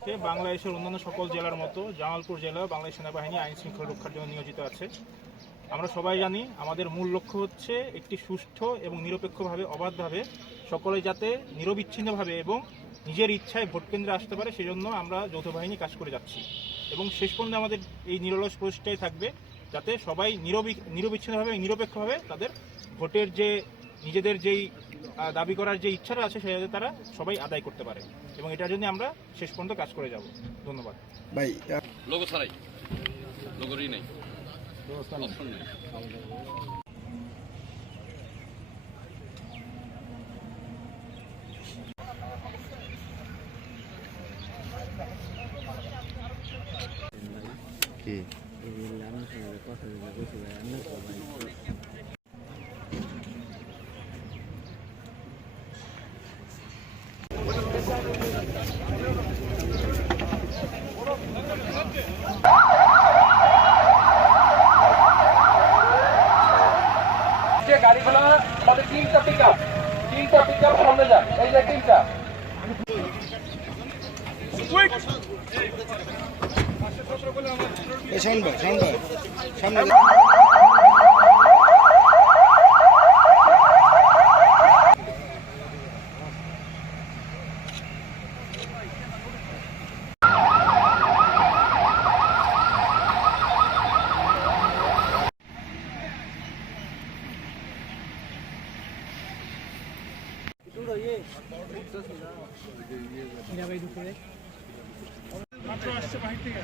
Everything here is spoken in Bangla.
বাংলাদেশের অন্যান্য সকল জেলার মতো জামালপুর জেলা বাংলাদেশ সেনাবাহিনী আইন শৃঙ্খলা রক্ষার জন্য নিয়োজিত আছে। আমরা সবাই জানি আমাদের মূল লক্ষ্য হচ্ছে একটি সুষ্ঠু এবং নিরপেক্ষভাবে অবাধভাবে সকলে যাতে নিরবিচ্ছিন্নভাবে এবং নিজের ইচ্ছায় ভোট কেন্দ্রে আসতে পারে, সেজন্য আমরা যৌথ বাহিনী কাজ করে যাচ্ছি এবং শেষ পর্যন্ত আমাদের এই নিরলস প্রচেষ্টাই থাকবে যাতে সবাই নিরবিচ্ছিন্নভাবে নিরপেক্ষভাবে তাদের ভোটের যে নিজেদের যেই দাবি করার যে ইচ্ছাটা আছে সেটা তারা সবাই আদায় করতে পারে এবং এটার জন্য আমরা শেষ পর্যন্ত কাজ করে যাব। ধন্যবাদ ভাই। লোগো ছাড়াই, লোগোরই নেই, অপশন নেই। কি গাড়িগুলো আমাদের তিনটা পিক আপ সামনে যান, এই যে তিনটা। সামনে মাত্র আসছে বাহির থেকে।